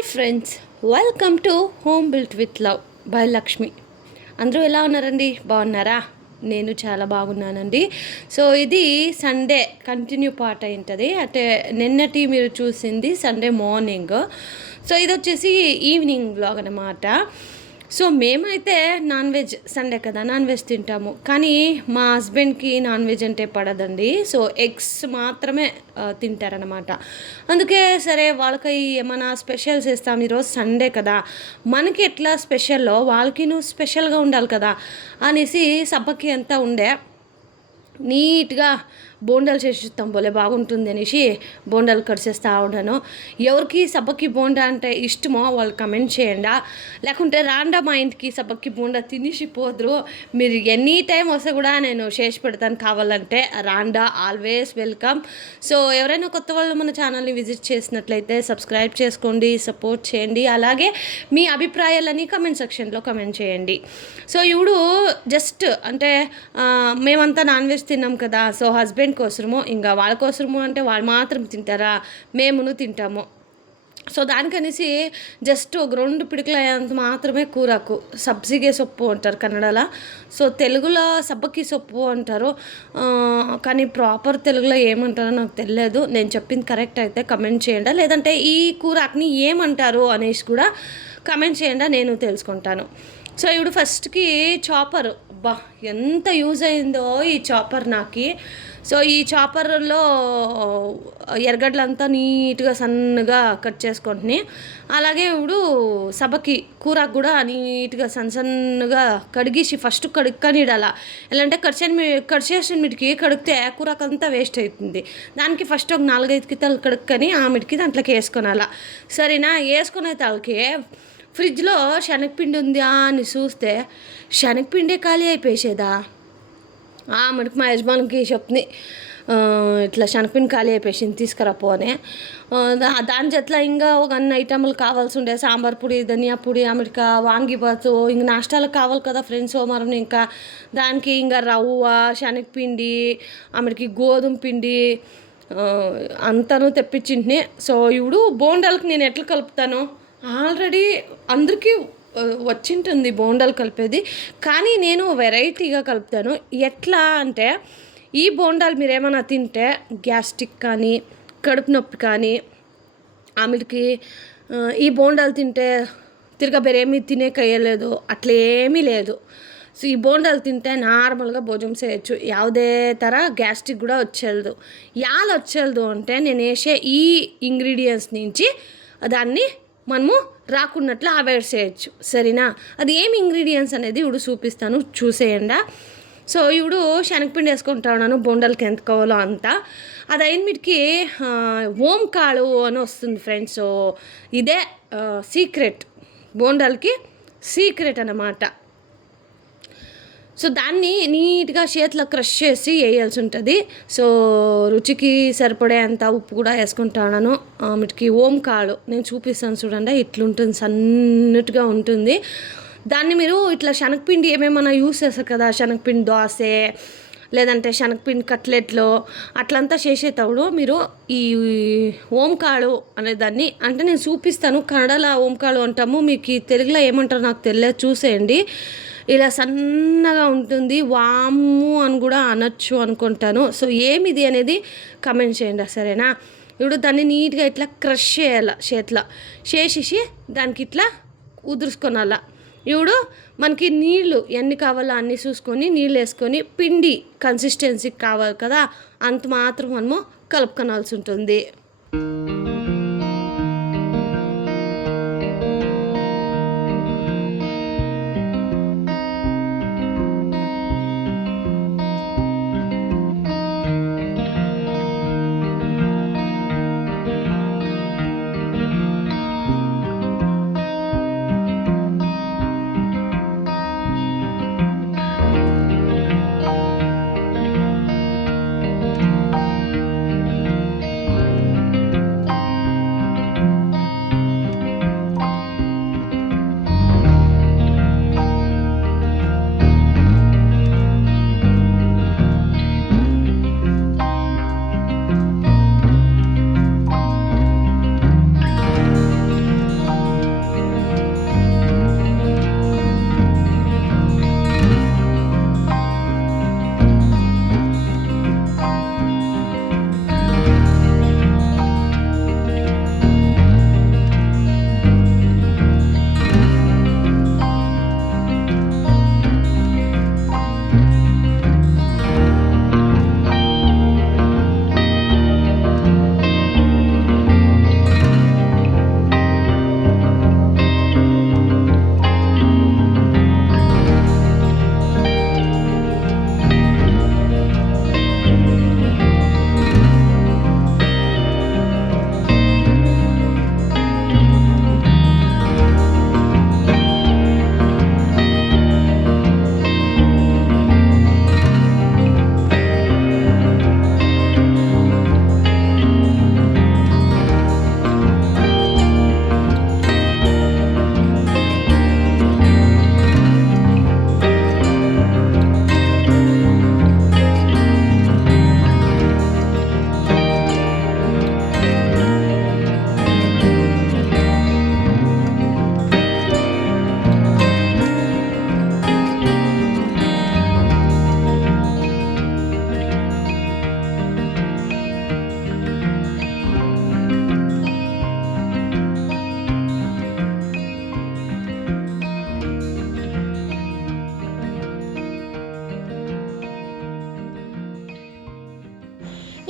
Hi friends welcome to home built with love by Lakshmi అందరూ ఎలా ఉన్నారండి? బాగున్నారా? నేను చాలా బాగున్నానండి. సో ఇది సండే కంటిన్యూ పార్ట్ అయింటుంది. అంటే నిన్నటి మీరు చూసింది సండే మార్నింగ్ సో ఇది వచ్చేసి ఈవినింగ్ బ్లాగ్ అనమాట సో మేమైతే నాన్ వెజ్ సండే కదా నాన్ వెజ్ తింటాము. కానీ మా హస్బెండ్కి నాన్ వెజ్ అంటే పడదండి. సో ఎగ్స్ మాత్రమే తింటారనమాట అందుకే సరే వాళ్ళకి ఏమైనా స్పెషల్స్ ఇస్తాం ఈరోజు సండే కదా. మనకి ఎట్లా స్పెషల్లో? వాళ్ళకి నువ్వు స్పెషల్గా ఉండాలి కదా అనేసి సబ్బకి అంతా ఉండే. నీట్గా బోండాలు చేసిస్తాం పోలే బాగుంటుంది అనేసి బోండాలు కడిచేస్తా ఉన్నాను ఎవరికి సబ్బకి బోండా అంటే ఇష్టమో వాళ్ళు కమెంట్ చేయండి. లేకుంటే రాండా మా ఇంటికి సబ్బకి బోండా తినేసి పోదురు. మీరు ఎనీ టైం వస్తే కూడా నేను చేసి పెడతాను కావాలంటే. రాండా ఆల్వేస్ వెల్కమ్ సో ఎవరైనా కొత్త వాళ్ళు మన ఛానల్ని విజిట్ చేసినట్లయితే సబ్స్క్రైబ్ చేసుకోండి సపోర్ట్ చేయండి. అలాగే మీ అభిప్రాయాలని కమెంట్ సెక్షన్లో కమెంట్ చేయండి. సో ఇవుడు జస్ట్ అంటే మేమంతా నాన్ వెజ్ తిన్నాం కదా. సో హస్బెండ్ కోసమో ఇంకా వాళ్ళ కోసరము అంటే వాళ్ళు మాత్రం తింటారా మేమును తింటాము. సో దానికనేసి జస్ట్ ఒక రెండు పిడికలయ్యేంత మాత్రమే కూరకు సబ్సిగే సొప్పు అంటారు కన్నడలో. సో తెలుగులో సబ్బకి సొప్పు అంటారు. కానీ ప్రాపర్ తెలుగులో ఏమంటారో నాకు తెలియదు. నేను చెప్పింది కరెక్ట్ అయితే కమెంట్ చేయండి. లేదంటే ఈ కూరాకుని ఏమంటారు అనేసి కూడా కమెంట్ చేయండి. నేను తెలుసుకుంటాను. సో ఇప్పుడు ఫస్ట్కి చాపర్. అబ్బా ఎంత యూజ్ అయిందో ఈ చాపర్ నాకు. సో ఈ చాపర్లో ఎర్రగడ్డలంతా నీట్గా సన్నగా కట్ చేసుకుంటుని అలాగే ఇప్పుడు సభకి కూరకు కూడా నీట్గా సన్న సన్నగా కడిగేసి ఫస్ట్ కడుక్కనిడాల. ఎలా అంటే కడిచేసి మీ కడిచేసిన మీటికి కడిగితే కూరకు అంతా వేస్ట్ అవుతుంది దానికి ఫస్ట్ ఒక నాలుగైదు కితలు కడుక్కొని ఆ మిటికి దాంట్లోకి వేసుకొనాల. సరేనా? వేసుకునే తాళ్ళకి ఫ్రిడ్జ్లో శనగపిండి ఉందా అని చూస్తే శనగపిండే ఖాళీ అయిపోయేసేదా? ఆ మా యజమానికి చెప్తుంది. ఇట్లా శనగపిండి ఖాళీ అయిపోయింది తీసుకురా పోనే దాని జట్ల ఇంకా ఒక అన్ని ఐటమ్లు కావాల్సి ఉండే. సాంబార్ పొడి ధనియా పొడి అమెరికా వాంగిబాతు ఇంక నాష్టాలకు కావాలి కదా ఫ్రెండ్స్ సోమవారం ఇంకా. దానికి ఇంకా రవ్వ శనగపిండి ఆమెకి గోధుమ పిండి అంతాను తెప్పించింటిని. సో ఇప్పుడు బోండాలకు నేను ఎట్లా కలుపుతాను? ఆల్రెడీ అందరికీ ఆ, వచ్చింటుంది బోండాలు కలిపేది కానీ నేను వెరైటీగా కలుపుతాను ఎట్లా అంటే ఈ బోండాలు మీరు ఏమైనా తింటే గ్యాస్ట్రిక్ కానీ కడుపు నొప్పి కానీ ఆమెకి ఆ, ఈ బోండాలు తింటే తిరగబెరేమీ తినేకయ్యలేదు అట్లా ఏమీ లేదు సో ఈ బోండాలు తింటే నార్మల్గా భోజనం చేయొచ్చు ಯಾವುದೇ ಥರ గ్యాస్ట్రిక్ కూడా వచ్చేది యాలు వచ్చేది అంటే నేను వేసే ఈ ఇంగ్రీడియంట్స్ నుంచి దాన్ని మనము రాకున్నట్లు అవాయిడ్ చేయొచ్చు. సరేనా? అది ఏమి ఇంగ్రీడియంట్స్ అనేది ఇప్పుడు చూపిస్తాను. చూసేయండి? సో ఇప్పుడు శనగపిండి వేసుకుంటా ఉన్నాను. బొండలకి ఎంత కావాలో అంతా. అది అయిన మీటికి ఓం కాళు అని వస్తుంది ఫ్రెండ్స్. ఇదే సీక్రెట్. బోండాలకి సీక్రెట్ అన్నమాట. సో దాన్ని నీట్గా చేతిలో క్రష్ చేసి వేయాల్సి ఉంటుంది. సో రుచికి సరిపడే అంత ఉప్పు కూడా వేసుకుంటాను వీటికి ఓం కాడు. నేను చూపిస్తాను చూడండి ఇట్లుంటుంది సన్నట్టుగా ఉంటుంది. దాన్ని మీరు ఇట్లా శనగపిండి ఏమేమైనా యూస్ చేస్తారు కదా? శనగపిండి దోశ లేదంటే శనగపిండి కట్లెట్లు అట్లంతా చేసేటప్పుడు మీరు ఈ ఓంకాడు అనే దాన్ని అంటే నేను చూపిస్తాను. కన్నడలో ఓంకాడు అంటాము. మీకు ఈ తెలుగులో ఏమంటారో నాకు తెలియదు. చూసేయండి. ఇలా సన్నగా ఉంటుంది. వాము అని కూడా అనొచ్చు అనుకుంటాను. సో ఏమిది అనేది కమెంట్ చేయండి సరేనా? ఇప్పుడు దాన్ని నీట్గా ఇట్లా క్రష్ చేయాలి చేతిలో. చేసేసి దానికి ఇట్లా ఉదురుసుకొనాల ఇప్పుడు మనకి నీళ్ళు ఎన్ని కావాలో అన్ని చూసుకొని నీళ్ళు వేసుకొని పిండి కన్సిస్టెన్సీకి కావాలి కదా అంత మాత్రం మనము కలుపుకొనాల్సి ఉంటుంది.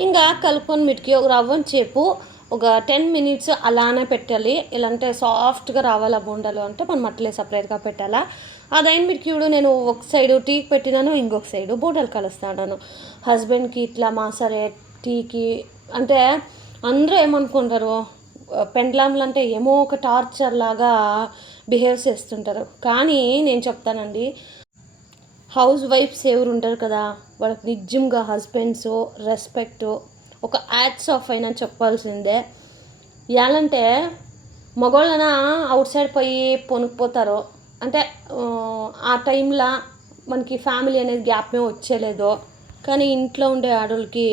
ఇంకా కలుపుకొని మిటికి ఒక రవ్వని చేపు ఒక టెన్ మినిట్స్ అలానే పెట్టాలి. ఇలా అంటే సాఫ్ట్గా రావాలి ఆ బొండలు అంటే మనం అట్లే సపరేట్గా పెట్టాలా. అదైన మీరు చూడు నేను ఒక సైడు టీకి పెట్టినాను ఇంకొక సైడు బోటలు కలుస్తాను హస్బెండ్కి ఇట్లా మా సరే టీకి అంటే అందరూ ఏమనుకుంటారు? పెండ్లాంలు అంటే ఏమో ఒక టార్చర్ లాగా బిహేవ్ చేస్తుంటారు. కానీ నేను చెప్తానండి హౌస్ వైఫ్స్ ఎవరు ఉంటారు కదా వాళ్ళకి నిజంగా హస్బెండ్స్ రెస్పెక్ట్ ఒక యాడ్స్ ఆఫ్ అయినా చెప్పాల్సిందే. ఎలాంటే మగవాళ్ళన అవుట్ సైడ్ పోయి పొనుకుపోతారు అంటే ఆ, టైంలో మనకి ఫ్యామిలీ అనేది గ్యాప్మే వచ్చేలేదు కానీ ఇంట్లో ఉండే ఆడవాళ్ళకి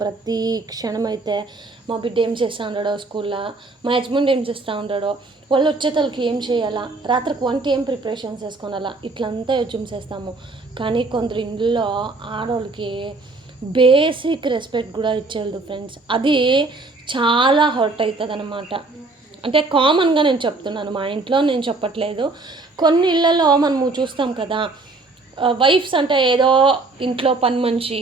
ప్రతి క్షణం అయితే మా బిడ్డ ఏం చేస్తూ ఉండడో స్కూల్లో మా హస్బెండ్ ఏం చేస్తూ ఉండడో వాళ్ళు వచ్చేతలకి ఏం చేయాలా? రాత్రికి వంట ఏం ప్రిపరేషన్ చేసుకోనాలా? ఇట్లంతా యోచన చేస్తాము. కానీ కొందరు ఇంట్లో ఆడవాళ్ళకి బేసిక్ రెస్పెక్ట్ కూడా ఇచ్చేది ఫ్రెండ్స్. అది చాలా హర్ట్ అవుతుంది అనమాట అంటే కామన్గా నేను చెప్తున్నాను మా ఇంట్లో నేను చెప్పట్లేదు. కొన్ని ఇళ్ళలో మనము చూస్తాం కదా వైఫ్స్ అంటే ఏదో ఇంట్లో పని మనిషి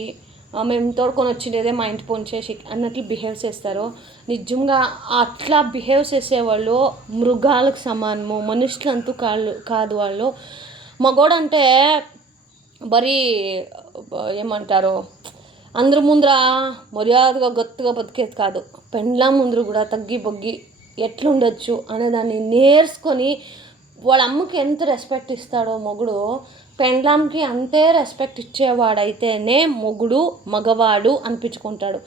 మేము తోడుకొని వచ్చిండేదే మా ఇంటి పొంచేసి చేసి అన్నట్లు బిహేవ్ చేస్తారు. నిజంగా అట్లా బిహేవ్ చేసేవాళ్ళు మృగాలకు సమానము మనుషులంతూ కాళ్ళు కాదు వాళ్ళు. మగోడంటే మరీ ఏమంటారు అందరి ముందర మర్యాదగా గొత్తుగా బతికేది కాదు. పెండ్లా ముందర కూడా తగ్గి బొగ్గి ఎట్లుండొచ్చు అనేదాన్ని నేర్చుకొని వాళ్ళ అమ్మకి ఎంత రెస్పెక్ట్ ఇస్తాడో మొగుడు పెండ్లాంకి అంతే రెస్పెక్ట్ ఇచ్చేవాడైతేనే మొగుడు మగవాడు అనిపించుకుంటాడు.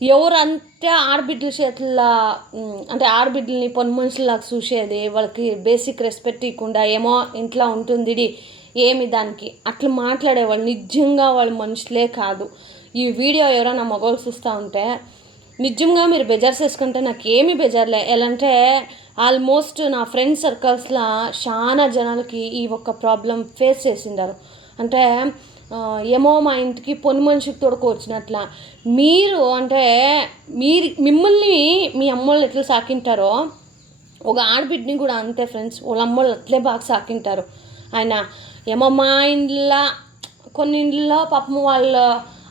ఎవరంటే ఆడబిడ్డల చేతుల్లో అంటే ఆడబిడ్డల్ని పని మనుషులకు చూసేది వాళ్ళకి బేసిక్ రెస్పెక్ట్ ఇవ్వకుండా ఏమో ఇంట్లో ఉంటుంది ఏమి దానికి. అట్లా మాట్లాడేవాళ్ళు నిజంగా వాళ్ళు మనుషులే కాదు. ఈ వీడియో ఎవరైనా మగవాళ్ళు చూస్తూ ఉంటే నిజంగా మీరు బెజార్ చేసుకుంటే నాకు ఏమీ బెజార్లే. ఎలా అంటే ఆల్మోస్ట్ నా ఫ్రెండ్ సర్కిల్స్లో చాలా జనాలకి ఈ ఒక్క ప్రాబ్లం ఫేస్ చేసిండారు. అంటే ఏమో మా ఇంటికి పొని మనిషికి తోడుకొచ్చినట్ల మీరు అంటే మీరు మిమ్మల్ని మీ అమ్మోళ్ళు ఎట్లా సాకింటారో ఒక ఆడబిడ్డని కూడా అంతే ఫ్రెండ్స్ వాళ్ళ అమ్మోళ్ళు అట్లే బాగా సాకింటారు. ఆయన ఏమో మా ఇంట్లో కొన్ని ఇంట్లో పాపం వాళ్ళ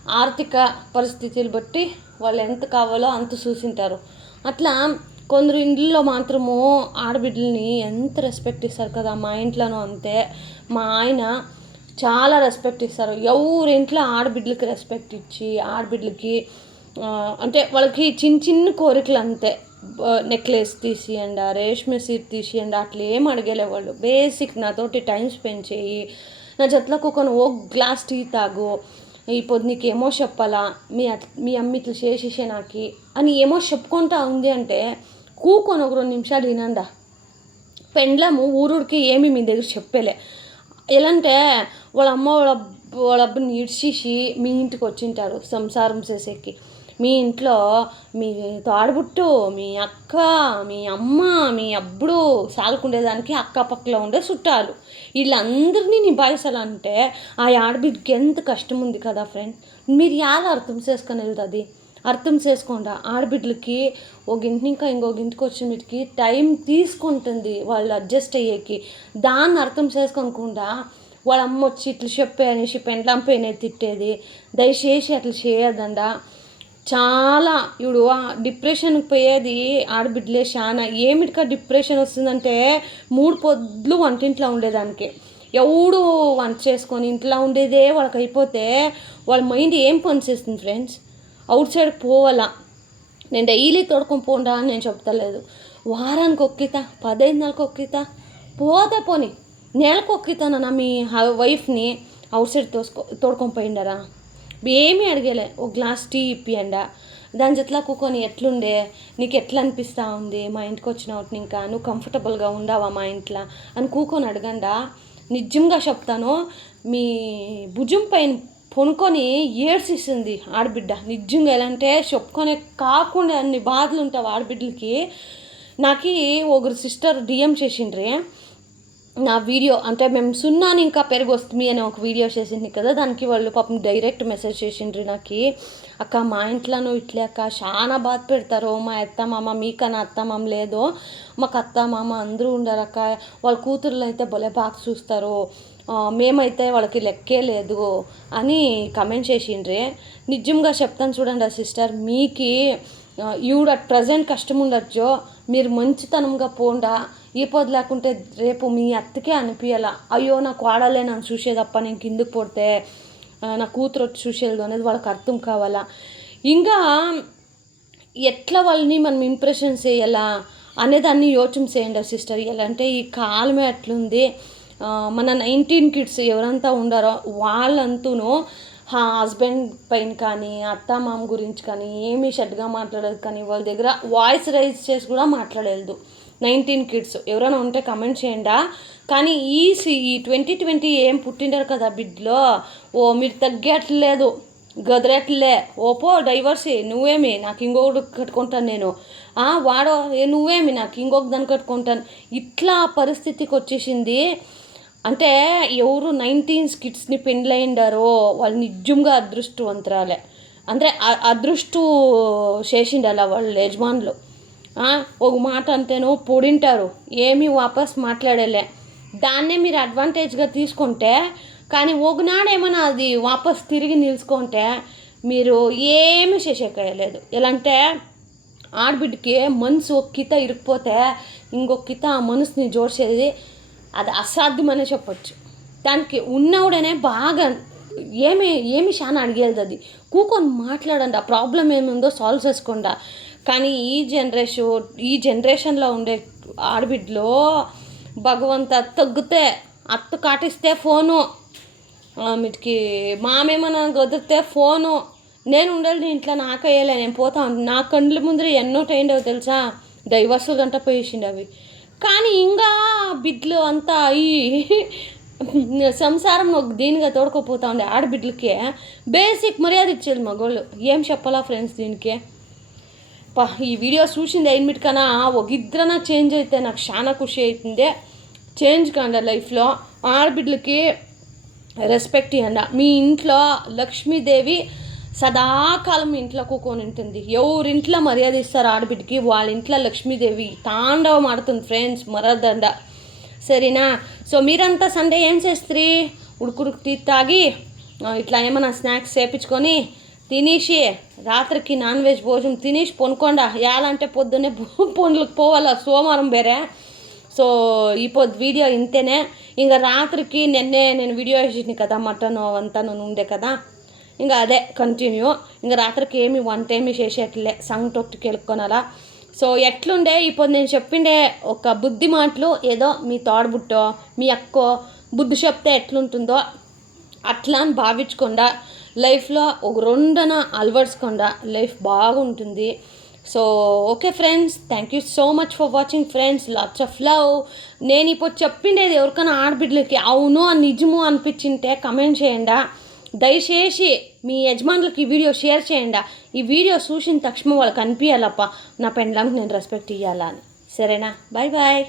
ఆర్థిక పరిస్థితులు బట్టి వాళ్ళు ఎంత కావాలో అంత చూసింటారు. అట్లా కొందరు ఇండ్లలో మాత్రము ఆడబిడ్డల్ని ఎంత రెస్పెక్ట్ ఇస్తారు కదా మా ఇంట్లోనూ అంతే. మా ఆయన చాలా రెస్పెక్ట్ ఇస్తారు. ఎవరింట్లో ఆడబిడ్డలకి రెస్పెక్ట్ ఇచ్చి ఆడబిడ్డలకి అంటే వాళ్ళకి చిన్న చిన్న కోరికలు అంతే. నెక్లెస్ తీసియండి రేష్మి సీట్ తీసియండి అట్లా ఏం అడిగేలే వాళ్ళు. బేసిక్ నాతోటి టైం స్పెండ్ చేయి. నా జట్లకు ఒక ఓ గ్లాస్ టీ తాగు. ఈ పొద్దు నీకు ఏమో చెప్పాలా? మీ అట్ మీ అమ్మ ఇట్లా చేసేసే నాకి అని ఏమో చెప్పుకుంటా ఉంది అంటే కూకొని ఒక రెండు నిమిషాలు వినండా పెండ్లము ఊరూరికి ఏమి మీ దగ్గర చెప్పలే. ఎలా అంటే వాళ్ళ అమ్మ వాళ్ళ వాళ్ళ అబ్బాయిని ఇడ్చేసి మీ ఇంటికి వచ్చింటారు సంసారం చేసేకి. మీ ఇంట్లో మీ తోడబుట్టు మీ అక్క మీ అమ్మ మీ అబ్బుడు సాలుకుండేదానికి అక్కపక్కలో ఉండే చుట్టాలు. వీళ్ళందరినీ నిభాయించాలంటే ఆ ఆడబిడ్డకి ఎంత కష్టం ఉంది కదా ఫ్రెండ్. మీరు ఎలా అర్థం చేసుకొని వెళ్తుంది? అర్థం చేసుకోండి. ఆడబిడ్డలకి ఒక ఇంటి ఇంకా ఇంకొక ఇంటికి వచ్చిన వీటికి టైం తీసుకుంటుంది వాళ్ళు అడ్జస్ట్ అయ్యేకి. దాన్ని అర్థం చేసుకోకుండా వాళ్ళ అమ్మ వచ్చి ఇట్లా చెప్పే అనేసి పెండ్లం పైన తిట్టేది. దయచేసి అట్లా చేయదండ చాలా ఇప్పుడు డిప్రెషన్కి పోయేది ఆడబిడ్డలే చాలా ఏమిటికా డిప్రెషన్ వస్తుందంటే మూడు పొద్దులు వంటింట్లో ఉండేదానికి. ఎవడు వంట చేసుకొని ఇంట్లో ఉండేదే వాళ్ళకి అయిపోతే వాళ్ళ మైండ్ ఏం పనిచేస్తుంది ఫ్రెండ్స్? అవుట్ సైడ్ పోవాలా? నేను డైలీ తోడుకొని పోండా అని నేను చెప్తలేదు. వారానికి ఒక్కిత పదహైదు నెలలకు ఒక్కిత పోతే పోని నెలకు ఒక్కితానన్నా మీ హ- వైఫ్ని అవుట్ సైడ్ తోసుకో తోడుకొని పోయిండరా? ఏమీ అడిగేలే. ఒక గ్లాస్ టీ ఇప్పియండ? దాని జట్లా కూకొని ఎట్లుండే? నీకు ఎట్లా అనిపిస్తూ ఉంది? మా ఇంటికి వచ్చినప్పుడు ఇంకా నువ్వు కంఫర్టబుల్గా ఉండవా మా ఇంట్లో? అని కూకొని అడగండా. నిజంగా చెప్తాను మీ భుజం పైన పొనుకొని ఏడ్సిస్తుంది ఆడబిడ్డ. నిజంగా ఎలా అంటే చెప్పుకొనే కాకుండా అన్ని బాధలు ఉంటావు ఆడబిడ్డలకి. నాకు ఒకరు సిస్టర్ డిఎం చేసిండ్రి. నా వీడియో అంటే మేము సున్నాని ఇంకా పెరుగు వస్తుంది అని ఒక వీడియో చేసింది కదా దానికి వాళ్ళు పాపం డైరెక్ట్ మెసేజ్ చేసిండ్రి నాకు. అక్క మా ఇంట్లోనూ ఇట్లే అక్క చాలా బాధ పెడతారు. మా అత్త మామ మీకన్నా అత్త మామ లేదు. మాకు అత్త మామ అందరూ ఉండరు అక్క వాళ్ళ కూతుర్లు అయితే భలే బాగా చూస్తారు. మేమైతే వాళ్ళకి లెక్కే లేదు అని కమెంట్ చేసిండ్రే. నిజంగా చెప్తాను చూడండి ఆ సిస్టర్ మీకి ఈవిడ అట్ ప్రజెంట్ కష్టం ఉండొచ్చు మీరు మంచితనంగా పోండా. ఈ పొద్దు లేకుంటే రేపు మీ అత్తకే అనిపించాల అయ్యో నాకు వాడాలే నన్ను చూసేదప్ప నేను కిందకు పోతే నా కూతురు వచ్చి చూసేది అనేది వాళ్ళకి అర్థం కావాలా. ఇంకా ఎట్లా వాళ్ళని మనం ఇంప్రెషన్ చేయాలా అనేదాన్ని యోచన చేయండి సిస్టర్ ఎలా అంటే ఈ కాలమే అట్లుంది. మన నైన్టీన్ కిడ్స్ ఎవరంతా ఉండారో వాళ్ళంతూను హస్బెండ్ పైన కానీ అత్త మామ గురించి కానీ ఏమీ షడ్గా మాట్లాడదు కానీ వాళ్ళ దగ్గర వాయిస్ రైజ్ చేసి కూడా మాట్లాడలేదు నైన్టీన్ కిడ్స్. ఎవరైనా ఉంటే కమెంట్ చేయండా. కానీ ఈ ఈ ట్వంటీ ట్వంటీ ఏం పుట్టిండారు కదా బిడ్లో? ఓ మీరు తగ్గట్లేదు గదరట్లే. ఓపో డైవర్సీ నువ్వేమి? నాకు ఇంకొకటి కట్టుకుంటాను నేను. వాడో ఏ నువ్వేమి? నాకు ఇంకొక దాన్ని కట్టుకుంటాను. ఇట్లా పరిస్థితికి వచ్చేసింది. అంటే ఎవరు నైన్టీన్ కిడ్స్ని పెండ్లైండారో వాళ్ళు నిజంగా అదృష్టవంతరాలే. అంటే అ- అదృష్టు చేసిండాల వాళ్ళ యజమానులు? ఒక మాట అంతేనో పొడింటారు. ఏమీ వాపస్ మాట్లాడలే. దాన్నే మీరు అడ్వాంటేజ్గా తీసుకుంటే కానీ ఒకనాడేమైనా అది వాపస్ తిరిగి నిలుచుకుంటే మీరు ఏమీ చేసేకలేదు ఎలా అంటే ఆడబిడ్డకి మనసు ఒక కిత ఇరిగిపోతే ఇంకొక కిత ఆ మనసుని జోడ్చేది అది అసాధ్యమనే చెప్పొచ్చు. దానికి ఉన్నవాడనే బాగా ఏమి ఏమి చాలా అడిగేది అది? కూకొని మాట్లాడండి ఆ ప్రాబ్లం ఏముందో సాల్వ్ చేసుకోండి? కానీ ఈ జనరేషన్ ఈ జనరేషన్లో ఉండే ఆడబిడ్డలో భగవంత తగ్గితే అత్త కాటిస్తే ఫోను. మీటికి మామేమన్నా కుదిరితే ఫోను. నేను ఉండాలి ఇంట్లో నాకు వేయలే నేను పోతా నా కండ్ల ముందర ఎన్నో టైండవు తెలుసా? డైవర్సులు గంట పోయేసిండు అవి. కానీ ఇంకా బిడ్లు అంతా అయ్యి సంసారం ఒక దీనిగా తోడుకోపోతా ఉండే ఆడబిడ్లకి బేసిక్ మర్యాద ఇచ్చేది మగోళ్ళు. ఏం చెప్పాలా ఫ్రెండ్స్ దీనికి? పా ఈ వీడియో చూసింది ఎనిమిది కన్నా ఒక ఇద్దరన చేంజ్ అయితే నాకు చాలా ఖుషి అవుతుంది చేంజ్ కాండ లైఫ్లో ఆడబిడ్లకి రెస్పెక్ట్ ఇవ్వండి మీ ఇంట్లో లక్ష్మీదేవి సదాకాలం ఇంట్లో కూకొని ఉంటుంది. ఎవరింట్లో మర్యాద ఇస్తారు ఆడబిడ్డకి? వాళ్ళ ఇంట్లో లక్ష్మీదేవి తాండవం ఆడుతుంది ఫ్రెండ్స్ మరదండ. సరేనా? సో మీరంతా సండే ఏం చేస్తారు? ఉడుకుడుకు టీ తాగి ఇట్లా ఏమైనా స్నాక్స్ చేపించుకొని తినేసి రాత్రికి నాన్ వెజ్ భోజనం తినేసి పొనుకోండా. ఎలాంటే పొద్దున్నే పొండ్లకు పోవాలా? సోమవారం వేరే సో ఈ పొద్దు వీడియో ఇంతేనే. ఇంకా రాత్రికి నిన్నే నేను వీడియో వేసింది కదా మటన్ అవంతా నేను ఉండే కదా. ఇంకా అదే కంటిన్యూ ఇంకా రాత్రికి ఏమి వంట ఏమి చేసేట్లే సంగ తొట్టుకి సో ఎట్లుండే ఇప్పుడు నేను చెప్పిండే ఒక బుద్ధి మాటలు ఏదో మీ తోడబుట్టో మీ అక్కో బుద్ధి చెప్తే ఎట్లుంటుందో అట్లా అని భావించకుండా లైఫ్లో ఒక రెండన అలవర్చుకుండా లైఫ్ బాగుంటుంది. So okay friends thank you so much for watching friends lots of love నేను ఇప్పుడు చెప్పిండేది ఎవరికైనా ఆడబిడ్డలకి అవును నిజము అనిపించింటే కమెంట్ చేయండి. దయచేసి మీ యజమానులకి ఈ వీడియో షేర్ చేయండి. ఈ వీడియో చూసిన తక్షణం వాళ్ళకి అనిపించాలప్ప నా పెండ్లాంకి నేను రెస్పెక్ట్ ఇవ్వాలా అని. సరేనా? Bye bye